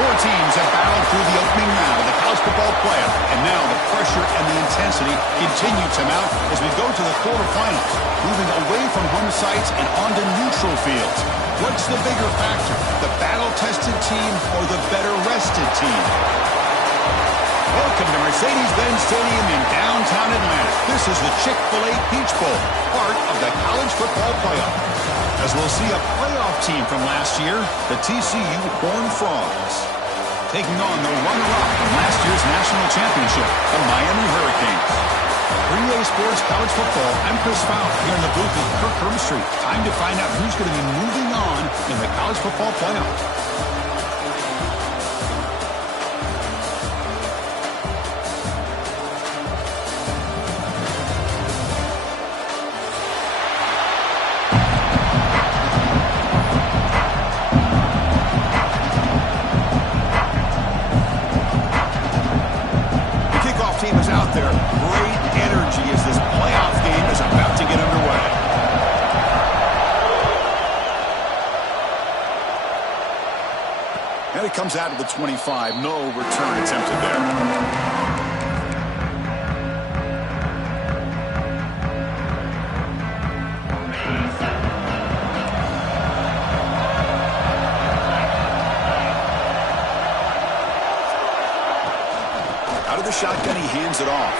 Four teams have battled through the opening round of the college football playoff, and now the pressure and the intensity continue to mount as we go to the quarterfinals, moving away from home sites and onto neutral fields. What's the bigger factor, the battle-tested team or the better-rested team? Welcome to Mercedes-Benz Stadium in downtown Atlanta. This is the Chick-fil-A Peach Bowl, part of the college football playoff. As we'll see a playoff team from last year, the TCU Horned Frogs, taking on the runner-up from last year's national championship, the Miami Hurricanes. For EA Sports College Football, I'm Chris Fowler here in the booth with Kirk Herbstreit. Time to find out who's going to be moving on in the college football playoff. Team is out there. Great energy as this playoff game is about to get underway. And it comes out of the 25. No return attempted there. Shotgun, he hands it off.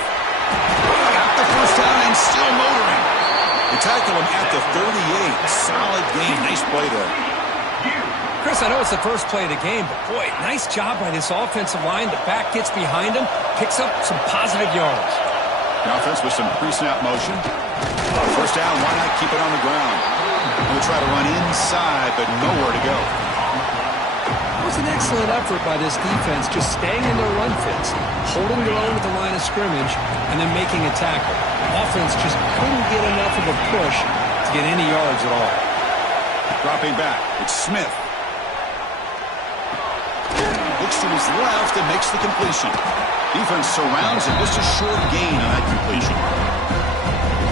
Got the first down and still motoring. They tackle him at the 38. Solid game. Nice play there. Chris, I know it's the first play of the game, but boy, nice job by this offensive line. The back gets behind him, picks up some positive yards. The offense with some pre-snap motion. First down, why not keep it on the ground? We'll try to run inside, but nowhere to go. It was an excellent effort by this defense, just staying in their run fits, holding their own at the line of scrimmage, and then making a tackle. Offense just couldn't get enough of a push to get any yards at all. Dropping back, it's Smith. Looks to his left and makes the completion. Defense surrounds him, just a short gain on that completion.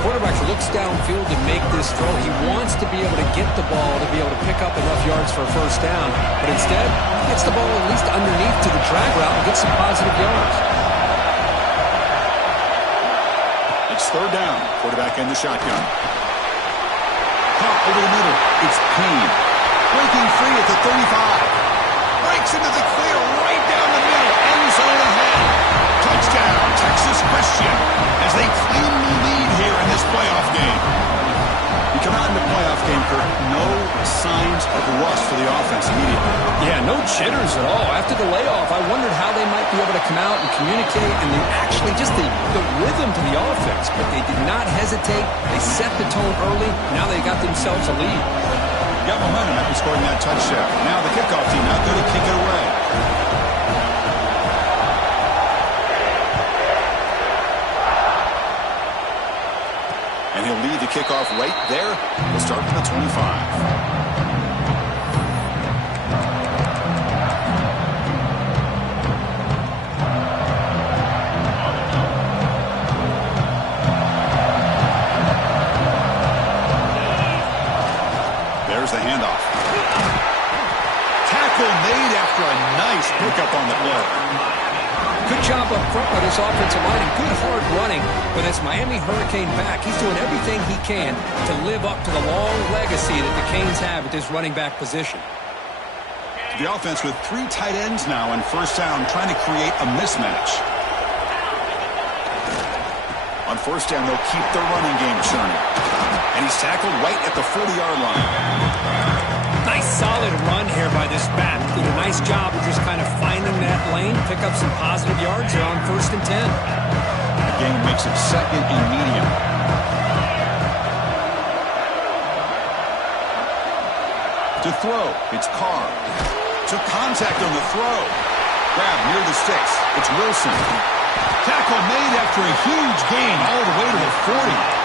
Quarterback looks downfield to make this throw. He wants to be able to get the ball to be able to pick up enough yards for a first down, but instead gets the ball at least underneath to the drag route and gets some positive yards. It's third down. Quarterback in the shotgun. Caught over the middle. It's Payne. Breaking free at the 35. Breaks into the clear right down the middle. End zone ahead. Touchdown, Texas Christian, as they claim the lead here in this playoff game. You come out in the playoff game, Kirk, no signs of rust for the offense immediately. Yeah, no jitters at all. After the layoff, I wondered how they might be able to come out and communicate and actually just the rhythm to the offense. But they did not hesitate. They set the tone early. Now they got themselves a lead. Got momentum after scoring that touchdown. Now the kickoff team out there to kick it away. And he'll lead the kickoff right there. We'll start from the 25. There's the handoff. Tackle made after a nice pickup on the play. Good job up front by this offensive line and good hard running. But as Miami Hurricane back, he's doing everything he can to live up to the long legacy that the Canes have at this running back position. The offense with three tight ends now on first down, trying to create a mismatch. On first down, they'll keep the running game churning. And he's tackled right at the 40-yard line. Nice solid run here by this back. Did a nice job of just kind of finding that lane, pick up some positive yards here on 1st and 10. The game makes it 2nd and medium. To throw, it's Carr. Took contact on the throw. Grab near the sticks. It's Wilson. Tackle made after a huge gain all the way to the 40.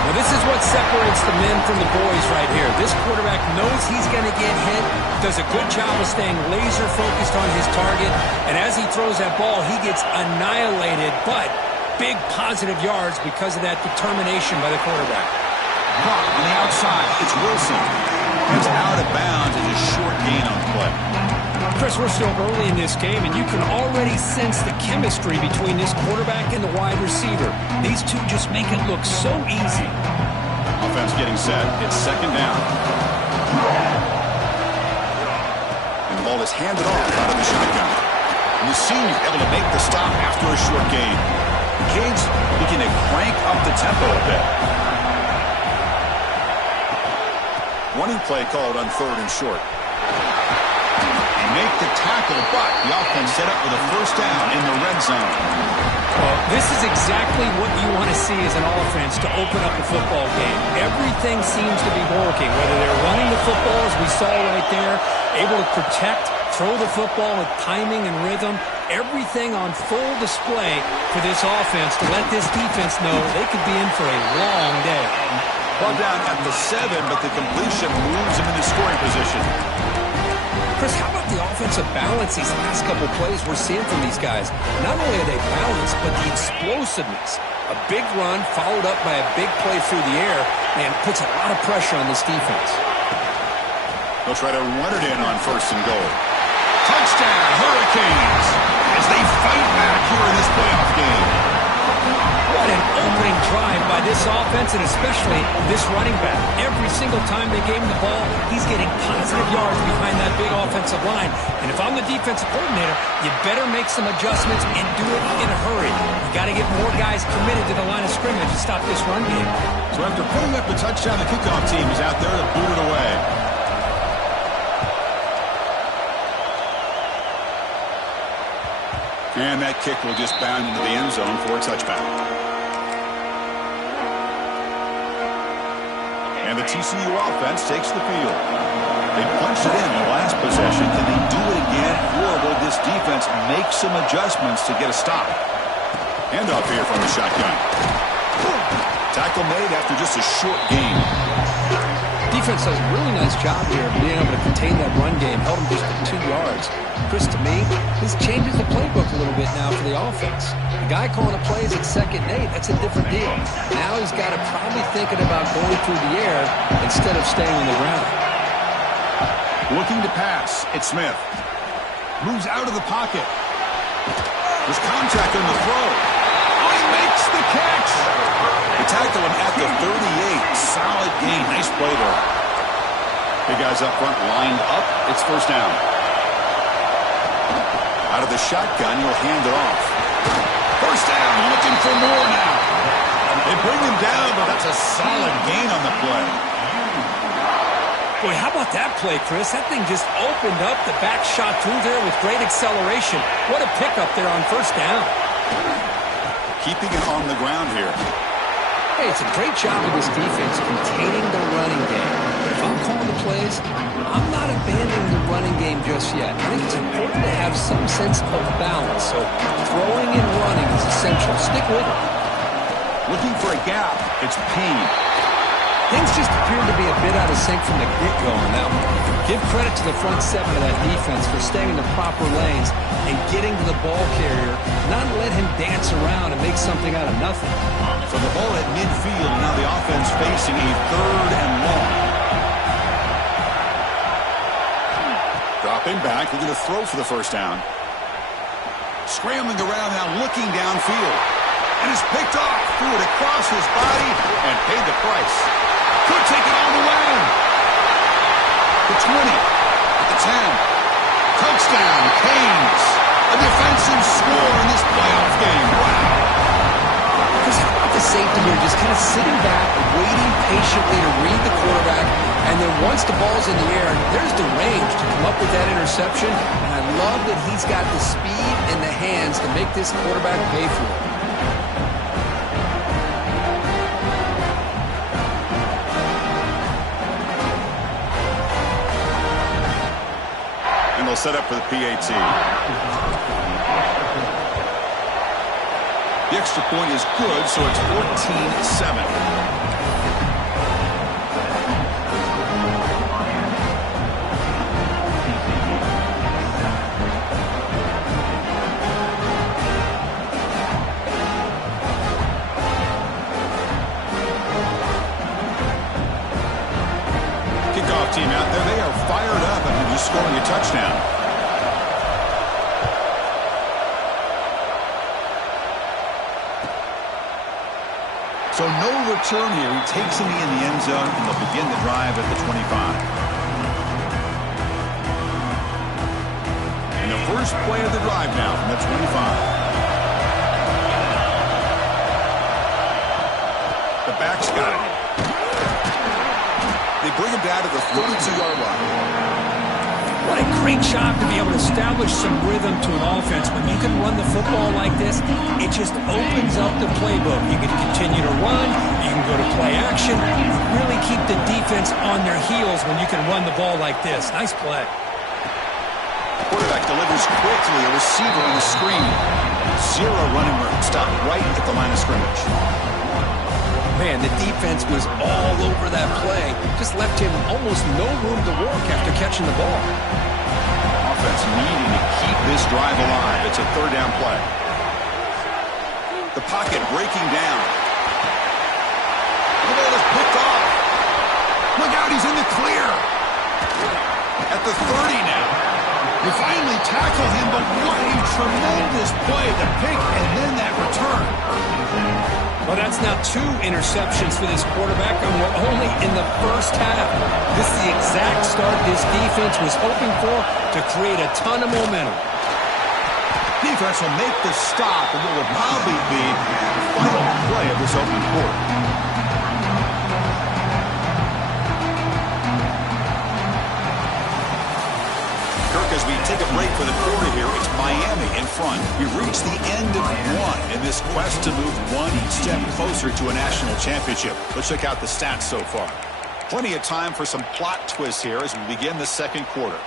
Well, this is what separates the men from the boys right here. This quarterback knows he's going to get hit, does a good job of staying laser-focused on his target, and as he throws that ball, he gets annihilated, but big positive yards because of that determination by the quarterback. Caught on the outside, it's Wilson. It's out of bounds. It's a short gain on the play. Chris, Chris, we're still early in this game, and you can already sense the chemistry between this quarterback and the wide receiver. These two just make it look so easy. Offense getting set. It's second down. And the ball is handed off out of the shotgun. And the senior able to make the stop after a short gain. The Canes begin to crank up the tempo a bit. Running play called on 3rd and short. Make the tackle, but the offense set up with a first down in the red zone. Well, this is exactly what you want to see as an offense to open up a football game. Everything seems to be working, whether they're running the football, as we saw right there, able to protect, throw the football with timing and rhythm, everything on full display for this offense to let this defense know they could be in for a long day. Ball down at the 7, but the completion moves them into scoring position. Chris, how about the offensive balance these last couple plays we're seeing from these guys? Not only are they balanced, but the explosiveness. A big run followed up by a big play through the air, and puts a lot of pressure on this defense. They'll try to run it in on 1st and goal. Touchdown, Hurricanes, as they fight back here in this playoff game. What an opening drive by this offense, and especially this running back. Every single time they gave him the ball, he's getting positive yards behind that big offensive line. And if I'm the defensive coordinator, you better make some adjustments and do it in a hurry. You got to get more guys committed to the line of scrimmage to stop this run game. So after putting up the touchdown, the kickoff team is out there to boot it away. And that kick will just bound into the end zone for a touchback. And the TCU offense takes the field. They punched it in the last possession. Can they do it again? Or will this defense make some adjustments to get a stop? Handoff here from the shotgun. Tackle made after just a short gain. Defense does a really nice job here of being able to contain that run game. Held him just at 2 yards. Chris, to me, this changes the playbook a little bit now for the offense. The guy calling the plays at 2nd and 8, that's a different deal. Now he's got to probably thinking about going through the air instead of staying on the ground. Looking to pass. It's Smith. Moves out of the pocket. There's contact on the throw. Oh, he makes the catch. They tackle him at the 38. Solid gain. Nice play there. Big guys up front lined up. It's first down. Out of the shotgun, he'll hand it off. First down, looking for more now. They bring him down, but that's a solid gain on the play. Boy, how about that play, Chris? That thing just opened up the back shot through there with great acceleration. What a pickup there on first down. Keeping it on the ground here. Hey, it's a great job of this defense containing the running game. But if I'm calling the plays, I'm not abandoning the running game just yet. I think it's important to have some sense of balance. So throwing and running is essential. Stick with it. Looking for a gap. It's Payne. Things just appear to be a bit out of sync from the get-go on that one. Give credit to the front 7 of that defense for staying in the proper lanes and getting to the ball carrier, not let him dance around and make something out of nothing. So the ball at midfield, now the offense facing a 3rd and long. Dropping back, looking to throw for the first down. Scrambling around now, looking downfield. And it's picked off, threw it across his body, and paid the price. Could take it all the way. The 20, at the 10. Touchdown, Canes. A defensive score in this playoff game. Wow. Chris, how about the safety here just kind of sitting back, waiting patiently to read the quarterback, and then once the ball's in the air, there's the range to come up with that interception, and I love that he's got the speed and the hands to make this quarterback pay for it. And they'll set up for the PAT. The extra point is good, so it's 14-7. Kickoff team out there, they are fired up and just scoring a touchdown. So no return here. He takes him in the end zone, and they'll begin the drive at the 25. And the first play of the drive now from the 25. The back's got it. They bring him down to the 32-yard line. What a great job to be able to establish some rhythm to an offense. When you can run the football like this, it just opens up the playbook. You can continue to run. You can go to play action. Really keep the defense on their heels when you can run the ball like this. Nice play. Quarterback delivers quickly. A receiver on the screen. Zero running room. Stop right at the line of scrimmage. Man, the defense was all over that play. Just left him almost no room to work after catching the ball. Offense needing to keep this drive alive. It's a third down play. The pocket breaking down. The ball is picked off. Look out, he's in the clear. At the 30 now. They finally tackle him, but what a tremendous play. The pick and then that return. Well, that's now 2 interceptions for this quarterback, and we're only in the first half. This is the exact start this defense was hoping for to create a ton of momentum. Defense will make the stop, and what will probably be the final play of this opening quarter. As we take a break for the quarter here, it's Miami in front. We've reached the end of one in this quest to move one step closer to a national championship. Let's check out the stats so far. Plenty of time for some plot twists here as we begin the second quarter.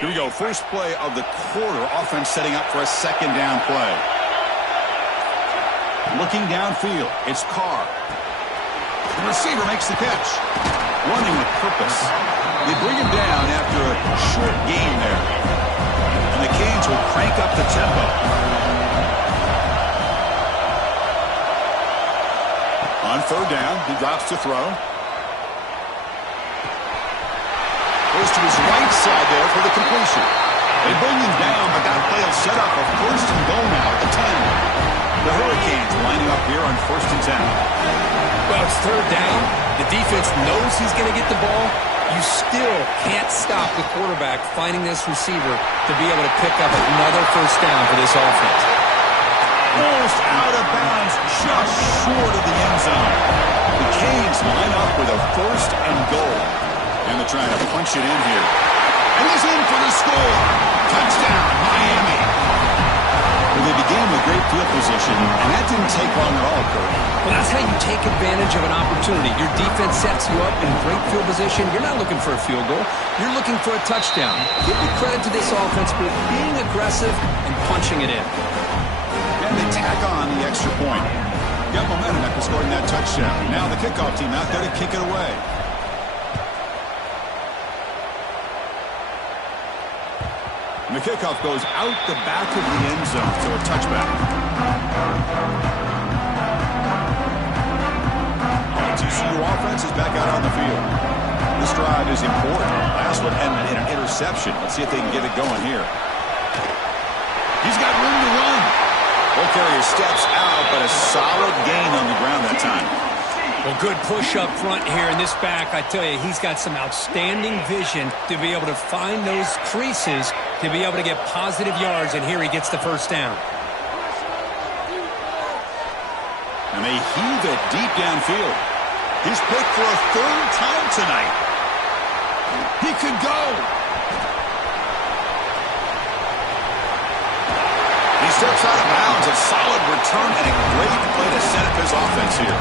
Here we go. First play of the quarter. Offense setting up for a second down play. Looking downfield. It's Carr. The receiver makes the catch. Running with purpose. They bring him down after a short gain there. And the Canes will crank up the tempo. On third down, he drops to throw. Goes to his right side there for the completion. They bring him down, but that play will set up a first and goal now at the 10. The Hurricanes lining up here on first and 10. Well, it's third down. The defense knows he's going to get the ball. You still can't stop the quarterback finding this receiver to be able to pick up another first down for this offense. Almost out of bounds, just short of the end zone. The Canes line up with a first and goal. And they're trying to punch it in here. And he's in for the score. Touchdown, Miami. Well, they began with great field position, and that didn't take long at all, Kurt. Well, that's how you take advantage of an opportunity. Your defense sets you up in great field position. You're not looking for a field goal. You're looking for a touchdown. Give the credit to this offense for being aggressive and punching it in. And they tack on the extra point. Got momentum after scoring that touchdown. Now the kickoff team out there to kick it away. And the kickoff goes out the back of the end zone, so a touchback. The TCU offense is back out on the field. This drive is important. Last one ended in an interception. Let's see if they can get it going here. He's got room to run. Ball carrier steps out, but a solid gain on the ground that time. Well, good push up front here in this back. I tell you, he's got some outstanding vision to be able to find those creases to be able to get positive yards, and here he gets the first down. And they heave it deep downfield. He's picked for a third time tonight. He could go. He steps out of bounds. A solid return and a great play to set up his offense here.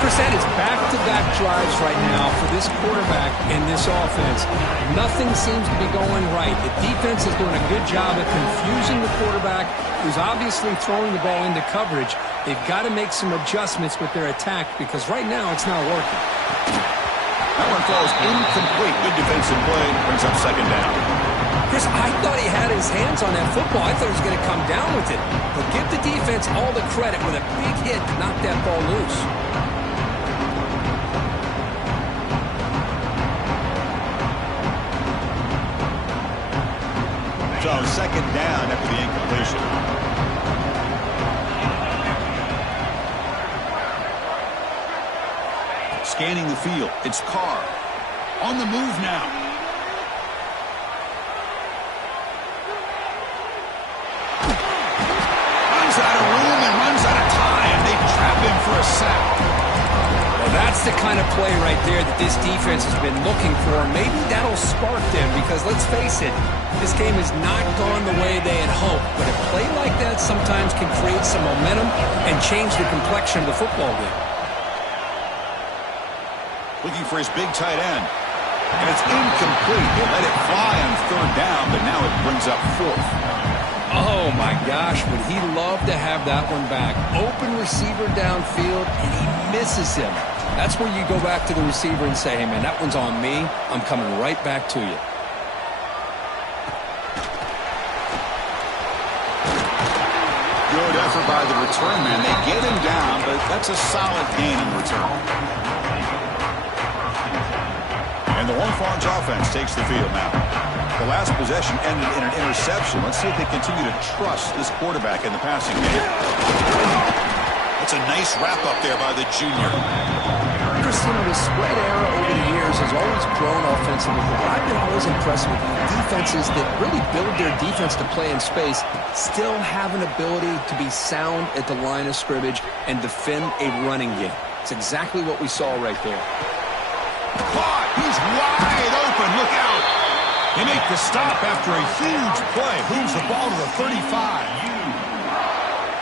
Chris, that is back-to-back drives right now for this quarterback and this offense. Nothing seems to be going right. The defense is doing a good job of confusing the quarterback, who's obviously throwing the ball into coverage. They've got to make some adjustments with their attack because right now it's not working. That one falls incomplete. Good defensive play. Brings up second down. Chris, I thought he had his hands on that football. I thought he was going to come down with it. But give the defense all the credit with a big hit to knock that ball loose. So second down after the incompletion. Scanning the field. It's Carr. On the move now. Runs out of room and runs out of time. They trap him for a sack. Well, that's the kind of play right there that this defense has been looking for. Maybe that'll spark them because, let's face it, this game has not gone the way they had hoped. But a play like that sometimes can create some momentum and change the complexion of the football game. Looking for his big tight end. And it's incomplete. They let it fly on third down, but now it brings up fourth. Oh, my gosh, would he love to have that one back. Open receiver downfield, and he misses him. That's where you go back to the receiver and say, hey, man, that one's on me. I'm coming right back to you. Good effort by the return man. They get him down, but that's a solid gain in return. And the Horned offense takes the field now. The last possession ended in an interception. Let's see if they continue to trust this quarterback in the passing game. That's a nice wrap-up there by the junior. Christina, the spread era over the years has always grown offensively, but I've been always impressed with defenses that really build their defense to play in space, still have an ability to be sound at the line of scrimmage and defend a running game. It's exactly what we saw right there. Caught! He's wide open! Look out! They make the stop after a huge play. Moves the ball to the 35.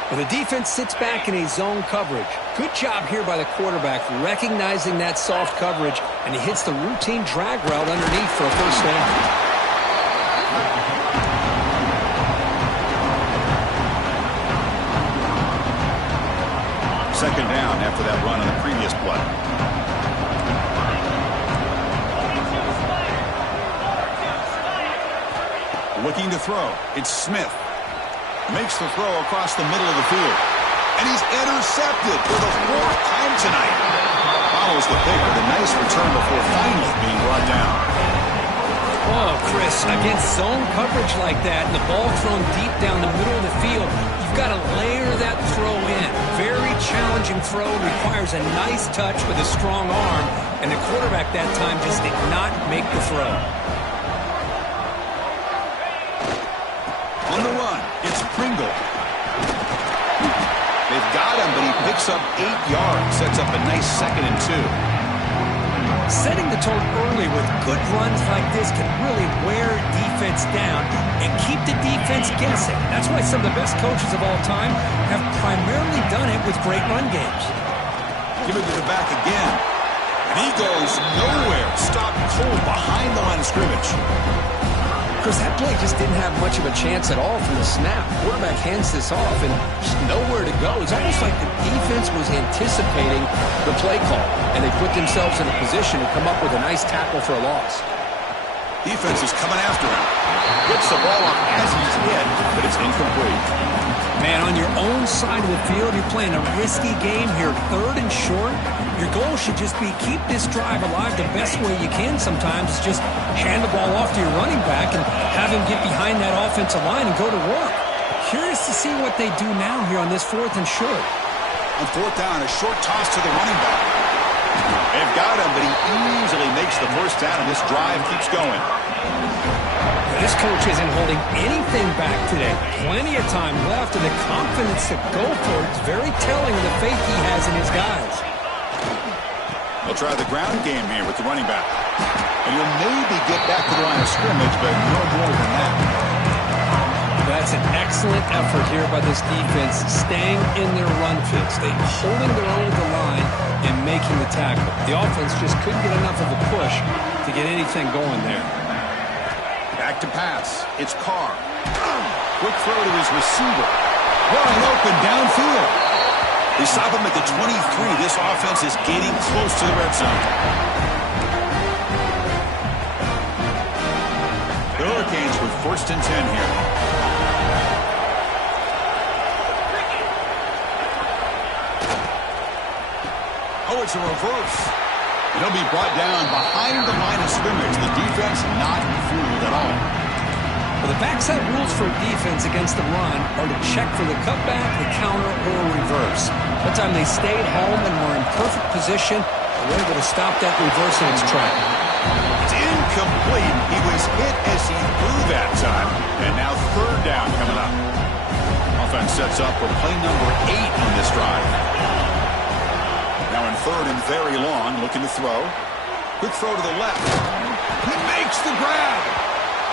Well, the defense sits back in a zone coverage. Good job here by the quarterback recognizing that soft coverage, and he hits the routine drag route underneath for a first down. Second down after that run on the previous play. Looking to throw. It's Smith. Makes the throw across the middle of the field. And he's intercepted for the fourth time tonight. Follows the pick with a nice return before finally being brought down. Oh, Chris, against zone coverage like that and the ball thrown deep down the middle of the field, you've got to layer that throw in. Very challenging throw, requires a nice touch with a strong arm, and the quarterback that time just did not make the throw. On the run, it's Pringle. They've got him, but he picks up 8 yards. Sets up a nice 2nd and 2. Setting the tone early with good runs like this can really wear defense down and keep the defense guessing. That's why some of the best coaches of all time have primarily done it with great run games. Give it to the back again. And he goes nowhere. Stopped cold behind the line of scrimmage. Chris, that play just didn't have much of a chance at all from the snap. Quarterback hands this off and just nowhere to go. It's almost like the defense was anticipating the play call, and they put themselves in a position to come up with a nice tackle for a loss. Defense is coming after him. Gets the ball off as he's hit, but it's incomplete. Man, on your own side of the field, you're playing a risky game here, 3rd and short. Your goal should just be keep this drive alive the best way you can sometimes. Is just hand the ball off to your running back and have him get behind that offensive line and go to work. Curious to see what they do now here on this 4th and short. On 4th down, a short toss to the running back. They've got him, but he easily makes the first down, and this drive keeps going. This coach isn't holding anything back today. Plenty of time left, and the confidence to go for it is very telling of the faith he has in his guys. They'll try the ground game here with the running back. And he'll maybe get back to the line of scrimmage, but no more than that. That's an excellent effort here by this defense, staying in their run fits. They holding their own at the line and making the tackle. The offense just couldn't get enough of a push to get anything going there. Back to pass. It's Carr. Quick throw to his receiver. Wide open downfield. They stop him at the 23. This offense is getting close to the red zone. The Hurricanes with 1st and 10 here. Oh, it's a reverse. And he'll be brought down behind the line of scrimmage. The defense not fooled at all. Well, the backside rules for a defense against the run are to check for the cutback, the counter, or reverse. That time they stayed home and were in perfect position and were able to stop that reverse in its track. It's incomplete. He was hit as he threw that time. And now third down coming up. Offense sets up for play number 8 on this drive. Now in third and very long, looking to throw. Quick throw to the left. He makes the grab.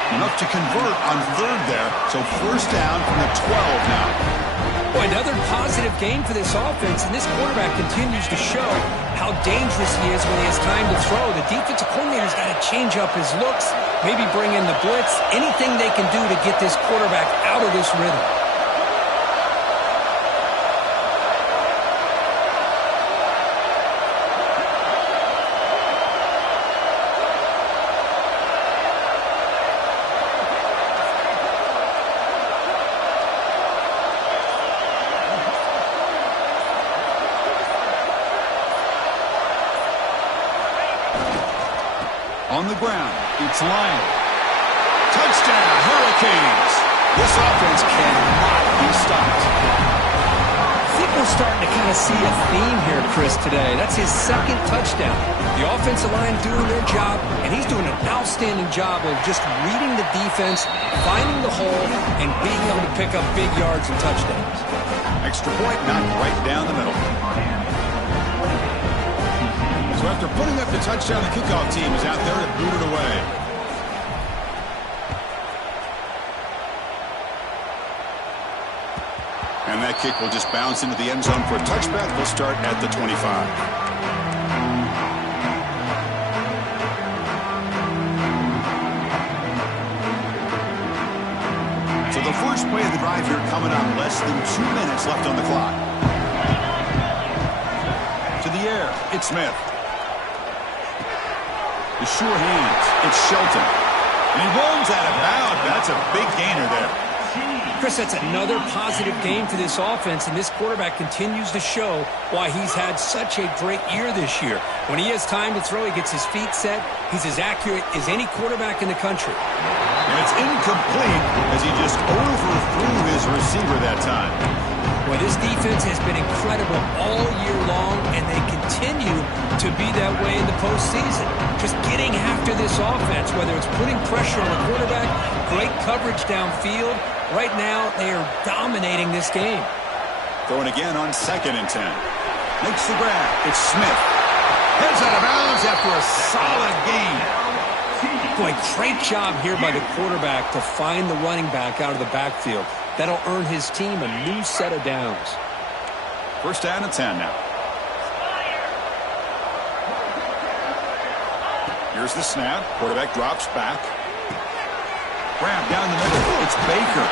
Enough to convert on third there. So first down from the 12 now. Boy, another positive game for this offense, and this quarterback continues to show how dangerous he is when he has time to throw. The defensive coordinator's got to change up his looks, maybe bring in the blitz, anything they can do to get this quarterback out of this rhythm. On the ground, it's Lyon. Touchdown, Hurricanes. This offense cannot be stopped. I think we're starting to kind of see a theme here, Chris, today. That's his second touchdown. The offensive line doing their job, and he's doing an outstanding job of just reading the defense, finding the hole, and being able to pick up big yards and touchdowns. Extra point knocked right down the middle. So after putting up the touchdown, the kickoff team is out there to boot it away. And that kick will just bounce into the end zone for a touchback. We'll start at the 25. So the first play of the drive here coming up. Less than 2 minutes left on the clock. To the air, it's Smith. The sure hands, it's Shelton. And he rolls out of bounds. That's a big gainer there. Chris, that's another positive game for this offense, and this quarterback continues to show why he's had such a great year this year. When he has time to throw, he gets his feet set. He's as accurate as any quarterback in the country. And it's incomplete as he just overthrew his receiver that time. Well, this defense has been incredible all year long, and they continue to be that way in the postseason. Just getting after this offense, whether it's putting pressure on the quarterback, great coverage downfield. Right now, they are dominating this game. Throwing again on 2nd and 10. Makes the grab. It's Smith. Heads out of bounds after a solid gain. Boy, great job here by the quarterback to find the running back out of the backfield. That'll earn his team a new set of downs. First down and 10 now. Here's the snap. Quarterback drops back. Grab down the middle. It's Baker.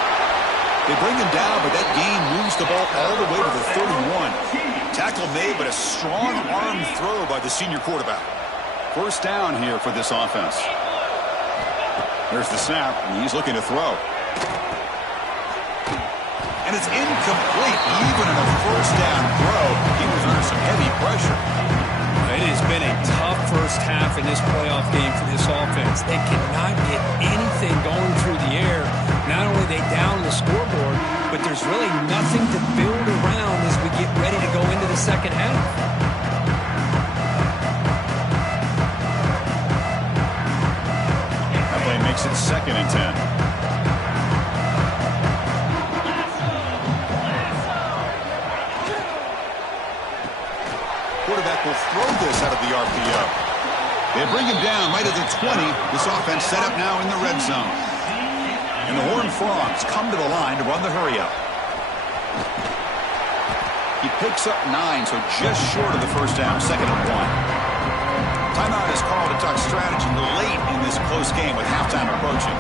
They bring him down, but that gain moves the ball all the way to the 31. Tackle made, but a strong arm throw by the senior quarterback. First down here for this offense. There's the snap, and he's looking to throw. And it's incomplete. Even in a first down throw, he was under some heavy pressure. It has been a tough first half in this playoff game for this offense. They cannot get anything going through the air. Not only are they down the scoreboard, but there's really nothing to build around as we get ready to go into the second half. That play makes it 2nd and 10. Quarterback will throw this out of the RPO. They bring him down right at the 20. This offense set up now in the red zone. And the Horned Frogs come to the line to run the hurry-up. He picks up 9, so just short of the first down, 2nd and 1. Timeout is called to talk strategy late in this close game with halftime approaching.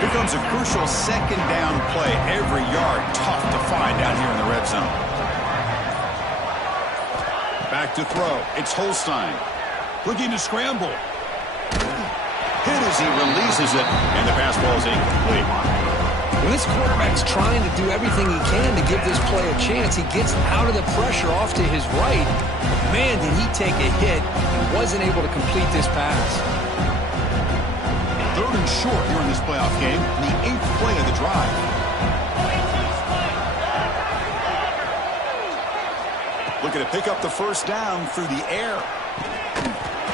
Here comes a crucial 2nd down play. Every yard tough to find down here in the red zone. Back to throw. It's Holstein. Looking to scramble. Hit as he releases it, and the pass ball is incomplete. When this quarterback's trying to do everything he can to give this play a chance, he gets out of the pressure off to his right. But man, did he take a hit and wasn't able to complete this pass. 3rd and short here in this playoff game, the 8th play of the drive. Looking to pick up the first down through the air.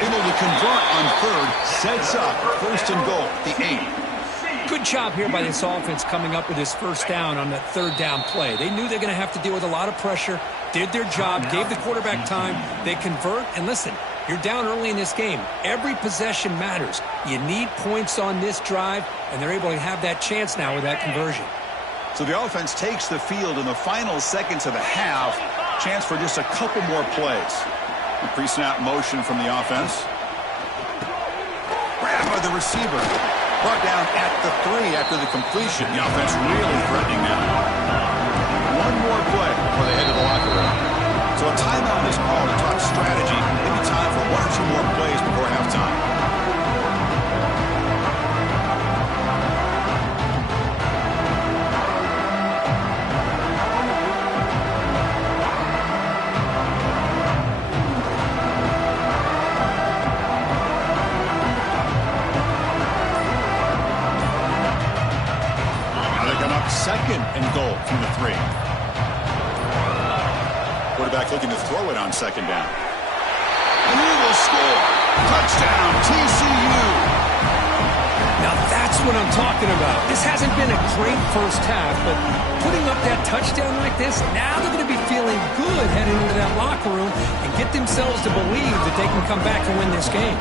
Able to convert on 3rd, sets up 1st and goal, the 8. Good job here by this offense coming up with this first down on that 3rd down play. They knew they're going to have to deal with a lot of pressure, did their job, gave the quarterback time. They convert, and listen, you're down early in this game. Every possession matters. You need points on this drive, and they're able to have that chance now with that conversion. So the offense takes the field in the final seconds of the half. Chance for just a couple more plays. The pre-snap motion from the offense. Grab by the receiver. Brought down at the 3 after the completion. The offense really threatening now. One more play before they head to the locker room. So a timeout is called to talk strategy. Maybe time for 1 or 2 more plays before halftime. Second and goal from the 3. Quarterback looking to throw it on 2nd down. And he will score. Touchdown, TCU. Now that's what I'm talking about. This hasn't been a great first half, but putting up that touchdown like this, now they're going to be feeling good heading into that locker room and get themselves to believe that they can come back and win this game.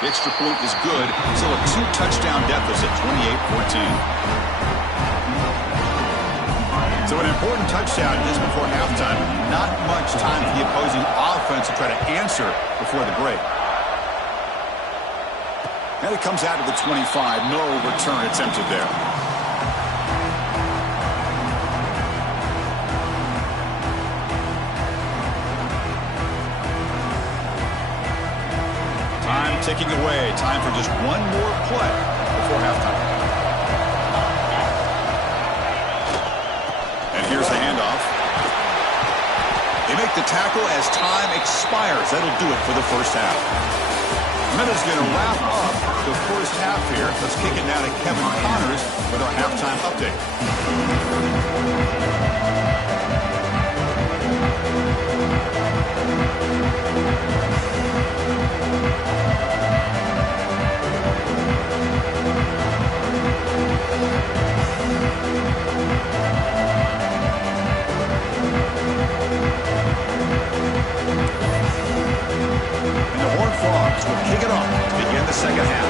The extra point is good. Still a 2-touchdown deficit, 28-14. So an important touchdown just before halftime. Not much time for the opposing offense to try to answer before the break. And it comes out to the 25. No return attempted there. Ticking away. Time for just one more play before halftime. And here's the handoff. They make the tackle as time expires. That'll do it for the first half. Minute's going to wrap up the first half here. Let's kick it now to Kevin Connors with our halftime update. And the Horned Frogs will kick it off to begin the second half.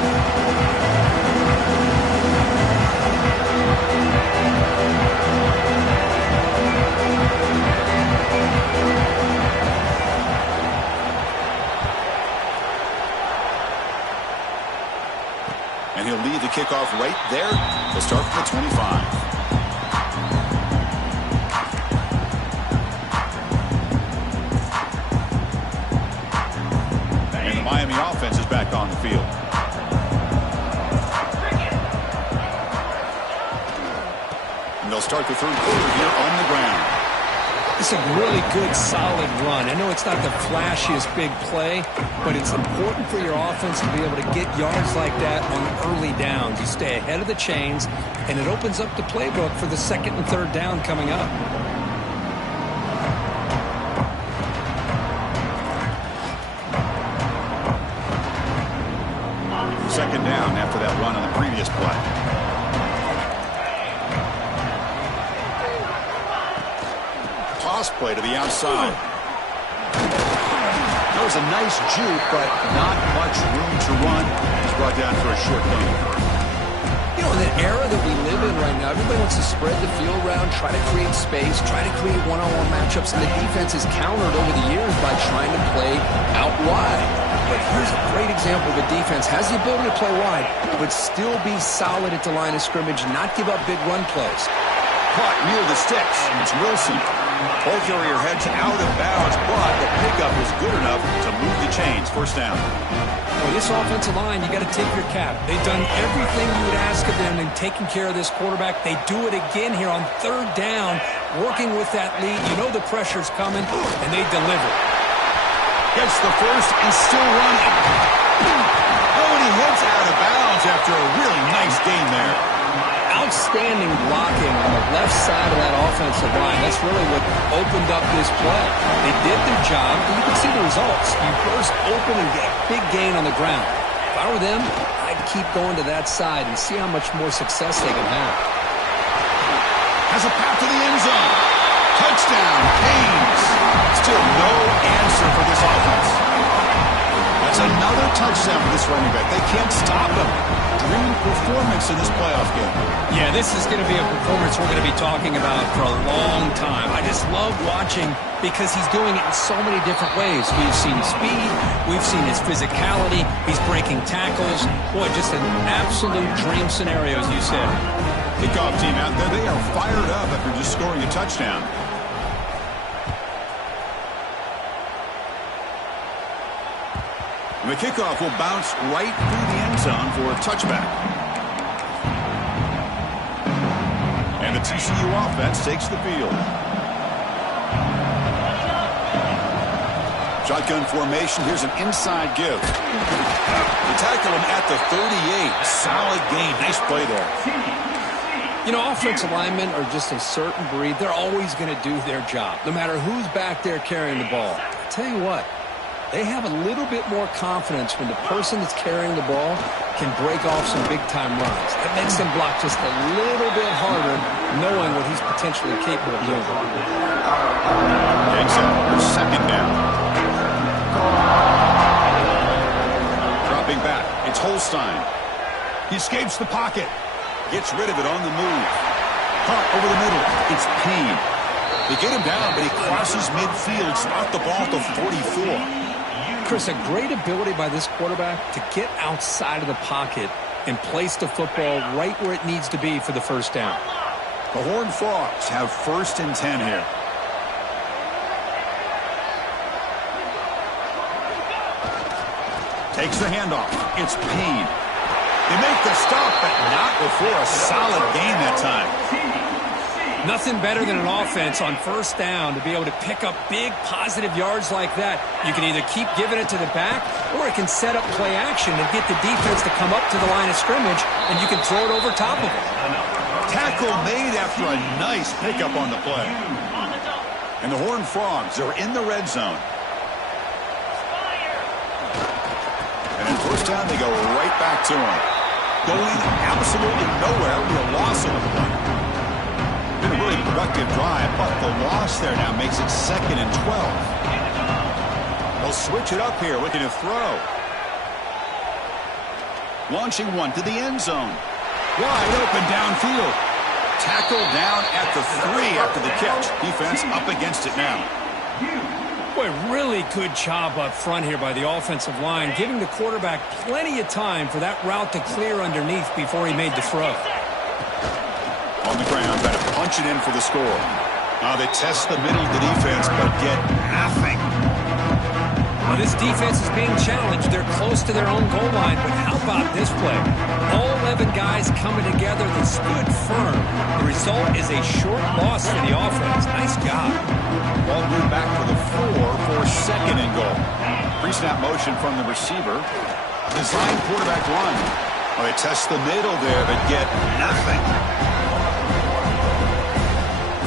And he'll lead the kickoff right there to start from the 25. Miami offense is back on the field. And they'll start the 3rd quarter here on the ground. It's a really good, solid run. I know it's not the flashiest big play, but it's important for your offense to be able to get yards like that on early downs. You stay ahead of the chains, and it opens up the playbook for the 2nd and 3rd down coming up. Second down after that run on the previous play. Toss play to the outside. That was a nice juke, but not much room to run. He's brought down for a short gain. You know, in the era that we live in right now, everybody wants to spread the field around, try to create space, try to create one-on-one matchups, and the defense is countered over the years by trying to play out wide. But here's a great example of a defense has the ability to play wide, but still be solid at the line of scrimmage, not give up big run plays. Caught near the sticks. It's Wilson. Ball carrier heads out of bounds, but the pickup is good enough to move the chains. First down. Well, this offensive line, you got to tip your cap. They've done everything you would ask of them in taking care of this quarterback. They do it again here on third down, working with that lead. You know the pressure's coming, and they deliver. Gets the first and still running. Oh, and he heads out of bounds after a really nice gain there. Outstanding blocking on the left side of that offensive line. That's really what opened up this play. They did their job, and you can see the results. You burst open and get a big gain on the ground. If I were them, I'd keep going to that side and see how much more success they can have. Has a path to the end zone. Touchdown, Canes. Still no answer for this offense. That's another touchdown for this running back. They can't stop him. Dream performance in this playoff game. Yeah, this is going to be a performance we're going to be talking about for a long time. I just love watching because he's doing it in so many different ways. We've seen speed. We've seen his physicality. He's breaking tackles. Boy, just an absolute dream scenario, as you said. Kickoff team out there. They are fired up after just scoring a touchdown. The kickoff will bounce right through the end zone for a touchback. And the TCU offense takes the field. Shotgun formation. Here's an inside give. They tackle him at the 38. Solid gain. Nice play there. You know, offensive linemen are just a certain breed. They're always going to do their job, no matter who's back there carrying the ball. I tell you what. They have a little bit more confidence when the person that's carrying the ball can break off some big-time runs. That makes them block just a little bit harder, knowing what he's potentially capable of doing. Takes it for second down. Dropping back. It's Holstein. He escapes the pocket. Gets rid of it on the move. Caught over the middle. It's Payne. They get him down, but he crosses midfield. Spot the ball to 44. Chris, a great ability by this quarterback to get outside of the pocket and place the football right where it needs to be for the first down. The Horned Frogs have first and 10 here. Takes the handoff. It's Payne. They make the stop, but not before a solid gain that time. Nothing better than an offense on first down to be able to pick up big positive yards like that. You can either keep giving it to the back, or it can set up play action and get the defense to come up to the line of scrimmage, and you can throw it over top of it. Tackle made after a nice pickup on the play. And the Horned Frogs are in the red zone. And in first down, they go right back to him. Going absolutely nowhere with a loss on the play. Been a really productive drive, but the loss there now makes it second and 12. They'll switch it up here, looking to throw. Launching one to the end zone. Wide open downfield. Tackled down at the 3 after the catch. Defense up against it now. Boy, really good job up front here by the offensive line, giving the quarterback plenty of time for that route to clear underneath before he made the throw. On the ground, trying to punch it in for the score. Now they test the middle of the defense, but get nothing. Well, this defense is being challenged. They're close to their own goal line, but how about this play? All 11 guys coming together. They stood firm. The result is a short loss for the offense. Nice job. Ball moved back to the 4 for second and goal. Pre-snap motion from the receiver. Design quarterback run. Well, they test the middle there, but get nothing.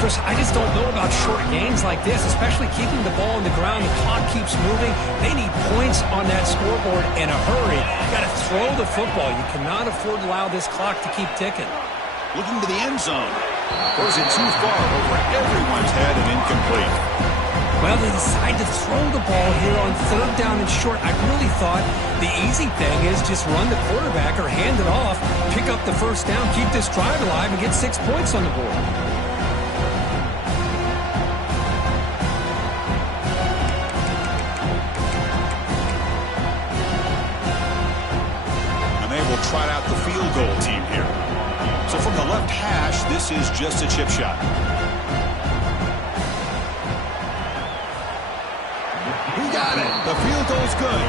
Chris, I just don't know about short gains like this, especially keeping the ball on the ground. The clock keeps moving. They need points on that scoreboard in a hurry. You got to throw the football. You cannot afford to allow this clock to keep ticking. Looking to the end zone. Throws it too far over everyone's head and incomplete. Well, they decide to throw the ball here on third down and short. I really thought the easy thing is just run the quarterback or hand it off, pick up the first down, keep this drive alive, and get 6 points on the board. Tried out the field goal team here. So from the left hash, this is just a chip shot. He got it. The field goal's good.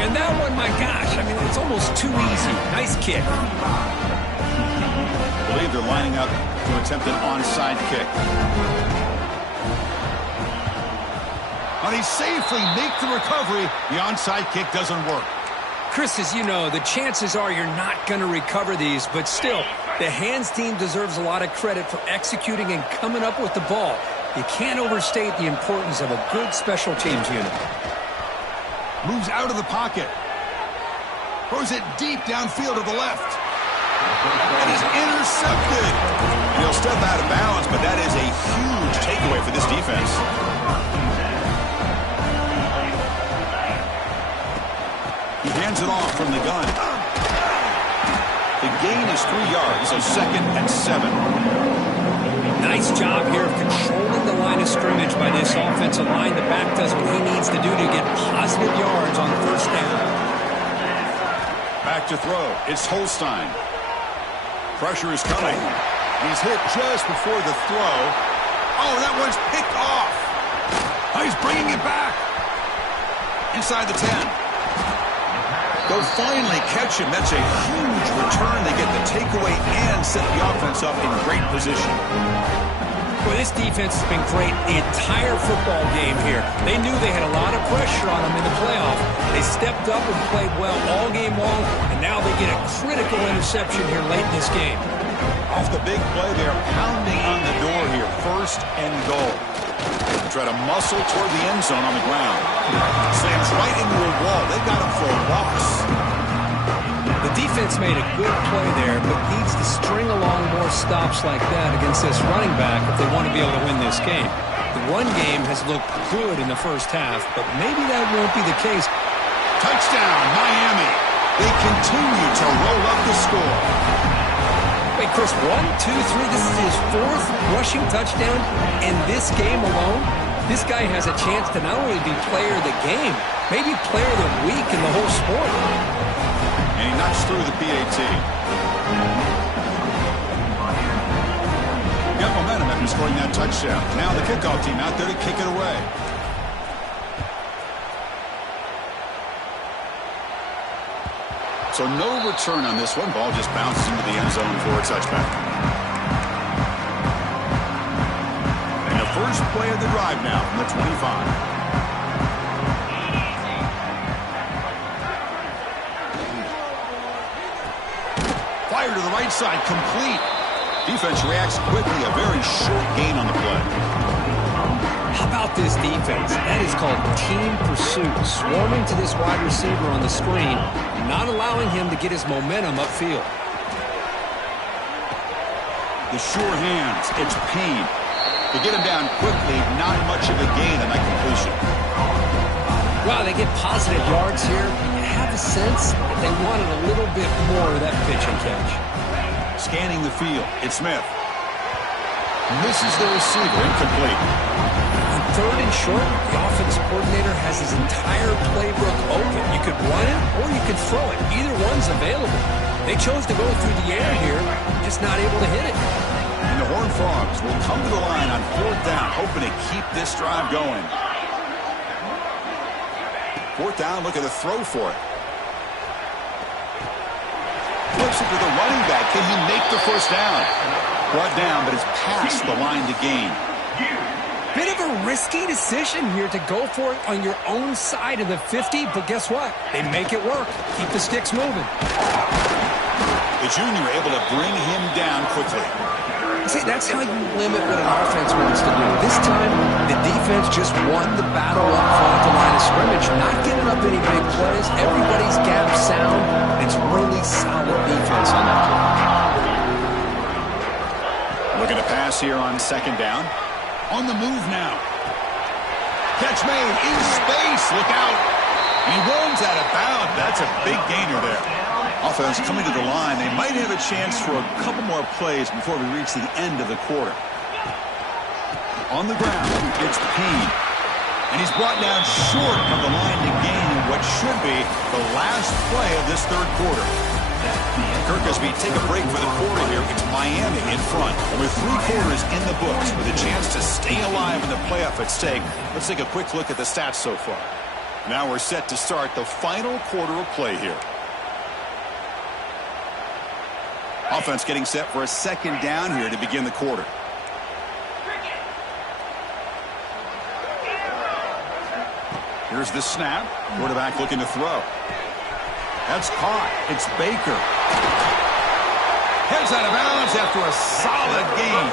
And that one, my gosh, I mean, it's almost too easy. Nice kick. I believe they're lining up to attempt an onside kick. But he safely make the recovery. The onside kick doesn't work. Chris, as you know, the chances are you're not going to recover these, but still, the hands team deserves a lot of credit for executing and coming up with the ball. You can't overstate the importance of a good special teams unit. Moves out of the pocket. Throws it deep downfield to the left. And he's intercepted. And he'll step out of bounds, but that is a huge takeaway for this defense. He hands it off from the gun. The gain is 3 yards, so 2nd and 7. Nice job here of controlling the line of scrimmage by this offensive line. The back does what he needs to do to get positive yards on 1st down. Back to throw. It's Holstein. Pressure is coming. He's hit just before the throw. Oh, that one's picked off. Oh, he's bringing it back. Inside the 10. They'll finally catch him. That's a huge return. They get the takeaway and set the offense up in great position. Well, this defense has been great the entire football game here. They knew they had a lot of pressure on them in the playoff. They stepped up and played well all game long, and now they get a critical interception here late in this game. Off the big play, they're pounding on the door here. 1st and goal. Try to muscle toward the end zone on the ground. Slams right into a wall. They got him for a loss. The defense made a good play there, but needs to string along more stops like that against this running back if they want to be able to win this game. The run game has looked good in the 1st half, but maybe that won't be the case. Touchdown, Miami. They continue to roll up the score. Wait, Chris, 1, 2, 3, this is his 4th rushing touchdown in this game alone. This guy has a chance to not only be player of the game, maybe player of the week in the whole sport. And he knocks through the PAT. Got momentum after scoring that touchdown. Now the kickoff team out there to kick it away. So no return on this one. Ball just bounces into the end zone for a touchback. And the first play of the drive now from the 25. Fire to the right side, complete. Defense reacts quickly, a very short gain on the play. How about this defense? That is called team pursuit. Swarming to this wide receiver on the screen, not allowing him to get his momentum upfield. The sure hands, it's Payne. They get him down quickly, not much of a gain on that completion. Well, they get positive yards here. You have a sense that they wanted a little bit more of that pitch and catch. Scanning the field, it's Smith. Misses the receiver, incomplete. On 3rd and short, the offensive coordinator has his entire playbook open. You could run it or you could throw it. Either one's available. They chose to go through the air here, just not able to hit it. And the Horned Frogs will come to the line on 4th down, hoping to keep this drive going. 4th down, look at the throw for it. Flips it to the running back. Can he make the 1st down? Brought down, but it's past the line to gain. Bit of a risky decision here to go for it on your own side of the 50, but guess what? They make it work. Keep the sticks moving. The junior able to bring him down quickly. See, that's how you limit what an offense wants to do. This time, the defense just won the battle up front at the line of scrimmage, not giving up any big plays. Everybody's gap sound. It's really solid defense on that play. Looking to pass here on 2nd down. On the move now. Catch made in space. Look out. And he runs out of bounds. That's a big gainer there. Offense coming to the line. They might have a chance for a couple more plays before we reach the end of the quarter. On the ground, it's Payne. And he's brought down short of the line to gain what should be the last play of this 3rd quarter. Kirk, as we take a break for the quarter here, it's Miami in front. And with 3 quarters in the books, with a chance to stay alive in the playoff at stake, let's take a quick look at the stats so far. Now we're set to start the final quarter of play here. Offense getting set for a second down here to begin the quarter. Here's the snap. Quarterback looking to throw. That's caught. It's Baker. Heads out of bounds after a solid gain.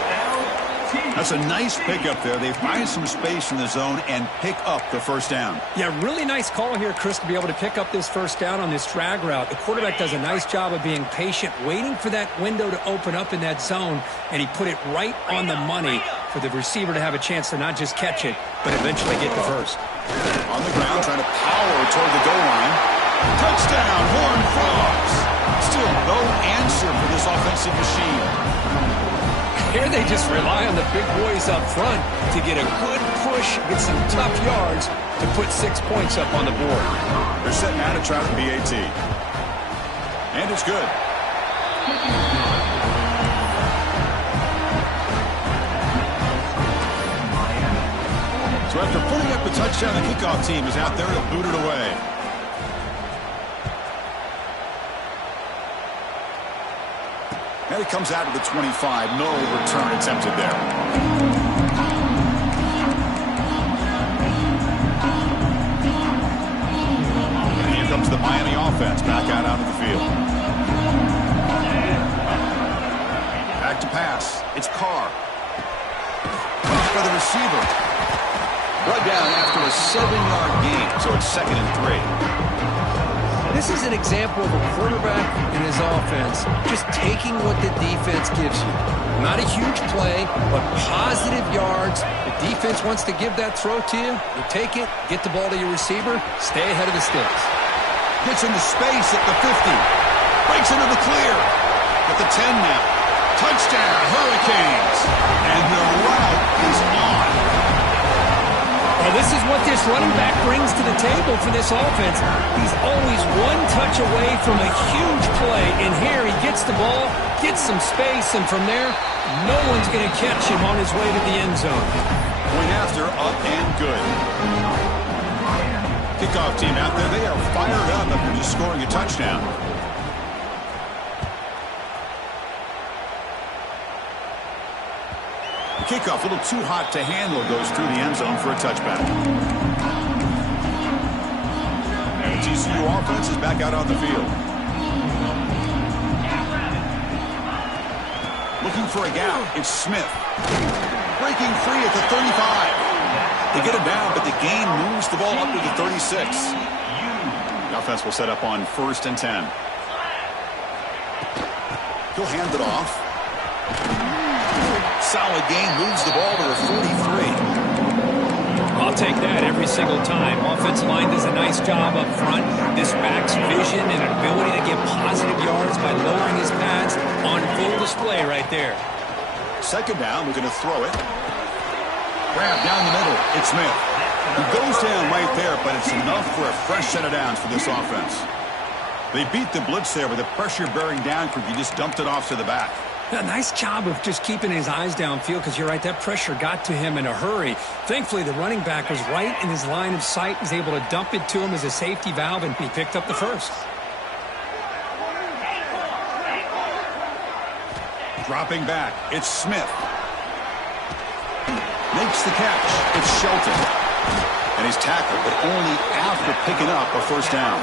That's a nice pickup there. They find some space in the zone and pick up the first down. Yeah, really nice call here, Chris, to be able to pick up this first down on this drag route. The quarterback does a nice job of being patient, waiting for that window to open up in that zone, and he put it right on the money for the receiver to have a chance to not just catch it, but eventually get the first. On the ground, trying to power toward the goal line. Touchdown, Horned Frogs. Still no answer for this offensive machine. Here they just rely on the big boys up front to get a good push, get some tough yards to put 6 points up on the board. They're setting out to try the PAT. And it's good. So after putting up a touchdown, the kickoff team is out there to boot it away. And it comes out to the 25. No return attempted there. And here comes the Miami offense back out onto the field. Back to pass. It's Carr. For the receiver. Brought down after a 7-yard gain, so it's 2nd and 3. This is an example of a quarterback and his offense just taking what the defense gives you. Not a huge play, but positive yards. The defense wants to give that throw to you. You take it, get the ball to your receiver, stay ahead of the sticks. Gets into space at the 50. Breaks into the clear. At the 10 now. Touchdown, Hurricanes. And the route is on. Well, this is what this running back brings to the table for this offense. He's always one touch away from a huge play, and here he gets the ball, gets some space, and from there, no one's going to catch him on his way to the end zone. Point after, up and good. Kickoff team out there, they are fired up after just scoring a touchdown. Kickoff, a little too hot to handle, goes through the end zone for a touchback. And the TCU offense is back out on the field. Looking for a gap, it's Smith. Breaking free at the 35. They get it down, but the gain moves the ball up to the 36. The offense will set up on 1st and 10. He'll hand it off. Solid gain, moves the ball to the 43. I'll take that every single time. Offensive line does a nice job up front. This back's vision and ability to get positive yards by lowering his pads on full display right there. 2nd down, looking to throw it. Grab down the middle, it's Smith. He goes down right there, but it's enough for a fresh set of downs for this offense. They beat the blitz there with the pressure bearing down because he just dumped it off to the back. A nice job of just keeping his eyes downfield because you're right, that pressure got to him in a hurry. Thankfully, the running back was right in his line of sight, was able to dump it to him as a safety valve, and he picked up the first. Dropping back, it's Smith. Makes the catch, it's Shelton. And he's tackled, but only after picking up a first down.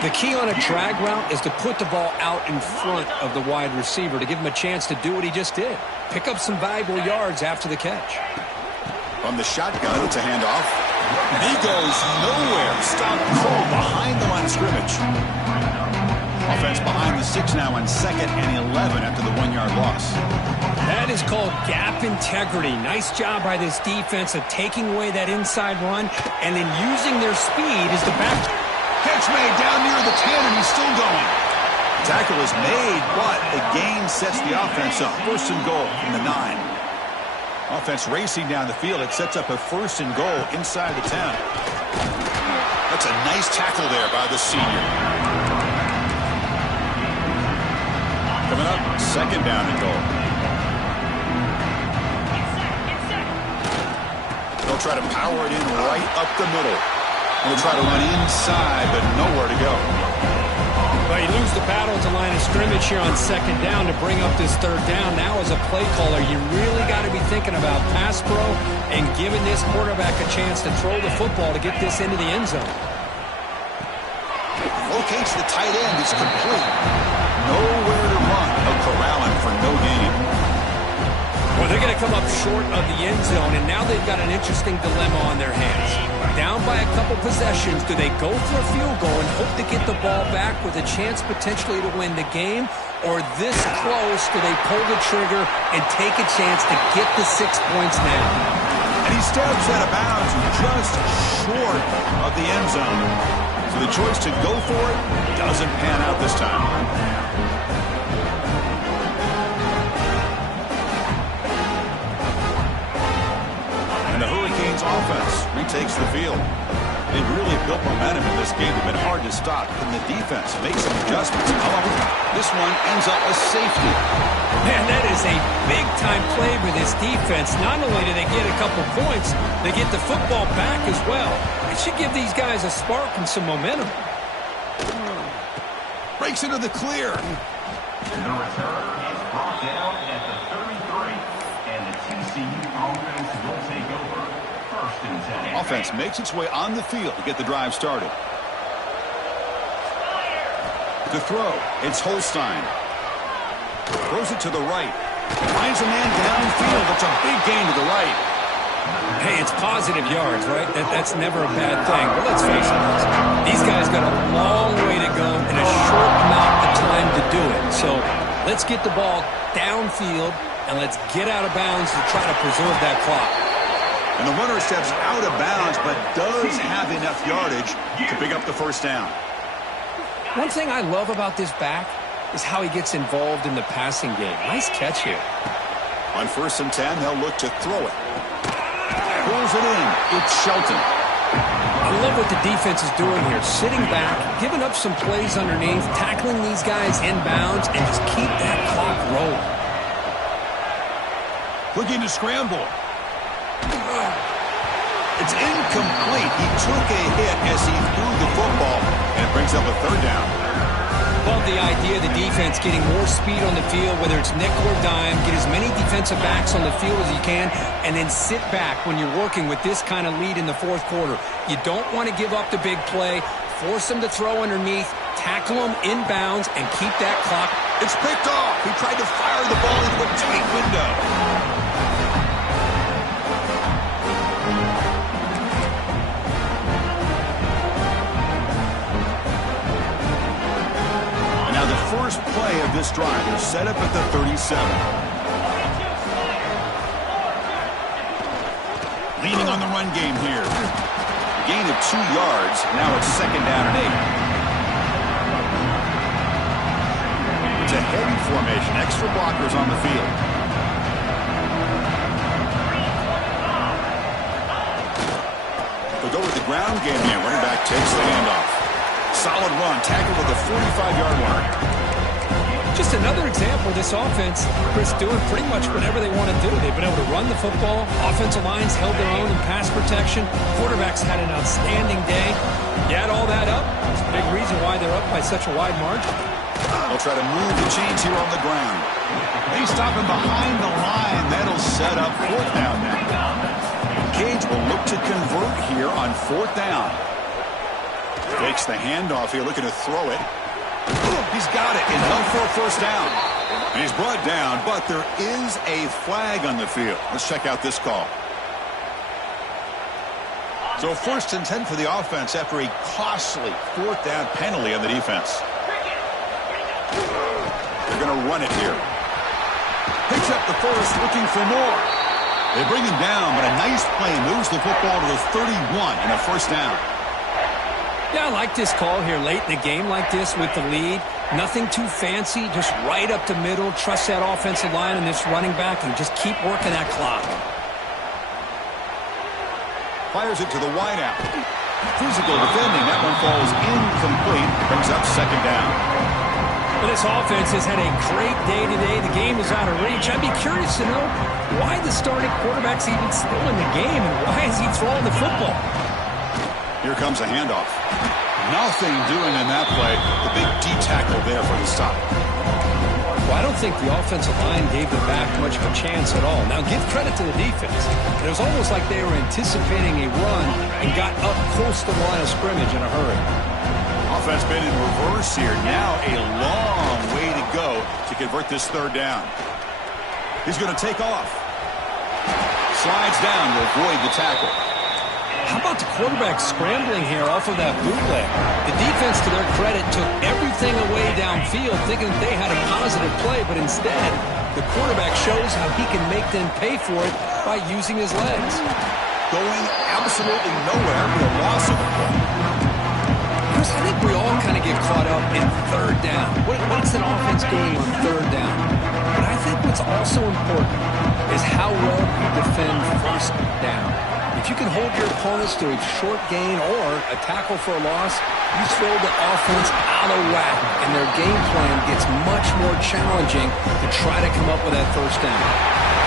The key on a drag route is to put the ball out in front of the wide receiver to give him a chance to do what he just did. Pick up some valuable yards after the catch. From the shotgun, it's a handoff. He goes nowhere. Stopped cold behind the line of scrimmage. Offense behind the 6 now on 2nd and 11 after the 1-yard loss. That is called gap integrity. Nice job by this defense of taking away that inside run and then using their speed as the back. Catch made down near the 10, and he's still going. Tackle is made, but the gain sets the offense up. 1st and goal from the 9. Offense racing down the field. It sets up a 1st and goal inside the 10. That's a nice tackle there by the senior. Coming up, second down and goal. They'll try to power it in right up the middle. They'll try to run inside, but nowhere to go. Well, you lose the battle at the line of scrimmage here on second down to bring up this third down. Now as a play caller, you really got to be thinking about pass pro and giving this quarterback a chance to throw the football to get this into the end zone. Locates the tight end. It's complete. Nowhere to run. They'll corral him for no gain. Well, they're going to come up short of the end zone, and now they've got an interesting dilemma on their hands. Down by a couple possessions, do they go for a field goal and hope to get the ball back with a chance potentially to win the game? Or this close, do they pull the trigger and take a chance to get the 6 points now? And he steps out of bounds just short of the end zone. So the choice to go for it doesn't pan out this time. And the Hurricanes offense retakes the field. They've really built momentum in this game. They've been hard to stop. And the defense makes some adjustments. However, this one ends up a safety. Man, that is a big-time play for this defense. Not only do they get a couple points, they get the football back as well. It should give these guys a spark and some momentum. Breaks into the clear. The return is brought down at the 33. And the TCU offense will take over. First and 10. Offense makes its way on the field to get the drive started. The throw, it's Holstein. Throws it to the right. Finds a man downfield. That's a big gain to the right. Hey, it's positive yards, right? That's never a bad thing. But let's face it, these guys got a long way to go and a short amount of time to do it. So let's get the ball downfield and let's get out of bounds to try to preserve that clock. And the runner steps out of bounds but does have enough yardage to pick up the first down. One thing I love about this back is how he gets involved in the passing game. Nice catch here. On 1st and 10, they'll look to throw it. Pulls it in. It's Shelton. I love what the defense is doing here. Sitting back, giving up some plays underneath, tackling these guys inbounds, and just keep that clock rolling. Looking to scramble. It's incomplete. He took a hit as he threw the football, and it brings up a third down. Love the idea of the defense getting more speed on the field, whether it's nickel or dime, get as many defensive backs on the field as you can, and then sit back when you're working with this kind of lead in the fourth quarter. You don't want to give up the big play, force them to throw underneath, tackle them inbounds, and keep that clock. It's picked off. He tried to fire the ball into a tight window. First play of this drive is set up at the 37. Leaning on the run game here. Gain of 2 yards. Now it's second down and 8. It's a heavy formation. Extra blockers on the field. They'll go with the ground game here. Running back takes the handoff. Solid run. Tackled at the 45-yard line. Just another example of this offense, Chris, doing pretty much whatever they want to do. They've been able to run the football. Offensive lines held their own in pass protection. Quarterbacks had an outstanding day. You add all that up, it's a big reason why they're up by such a wide margin. They'll try to move the chains here on the ground. They stop him behind the line. That'll set up 4th down now. Cage will look to convert here on 4th down. Takes the handoff here, looking to throw it. He's got it, and held for a first down. And he's brought down, but there is a flag on the field. Let's check out this call. So 1st and 10 for the offense after a costly 4th down penalty on the defense. They're going to run it here. Picks up the first, looking for more. They bring him down, but a nice play moves the football to the 31 and a first down. Yeah, I like this call here late in the game like this with the lead. Nothing too fancy, just right up the middle. Trust that offensive line and this running back and just keep working that clock. Fires it to the wideout. Physical defending. That one falls incomplete. Brings up second down. Well, this offense has had a great day today. The game is out of reach. I'd be curious to know why the starting quarterback's even still in the game and why is he throwing the football? Here comes a handoff. Nothing doing in that play. The big D tackle there for the stop. Well, I don't think the offensive line gave the back much of a chance at all. Now, give credit to the defense. It was almost like they were anticipating a run and got up close to the line of scrimmage in a hurry. Offense been in reverse here. Now a long way to go to convert this third down. He's going to take off. Slides down to avoid the tackle. How about the quarterback scrambling here off of that bootleg? The defense, to their credit, took everything away downfield thinking that they had a positive play, but instead, the quarterback shows how he can make them pay for it by using his legs. Going absolutely nowhere with a loss of the ball. Chris, I think we all kind of get caught up in third down. What's an offense doing on third down? But I think what's also important is how well you defend first down. If you can hold your opponents to a short gain or a tackle for a loss, you throw the offense out of whack, and their game plan gets much more challenging to try to come up with that first down.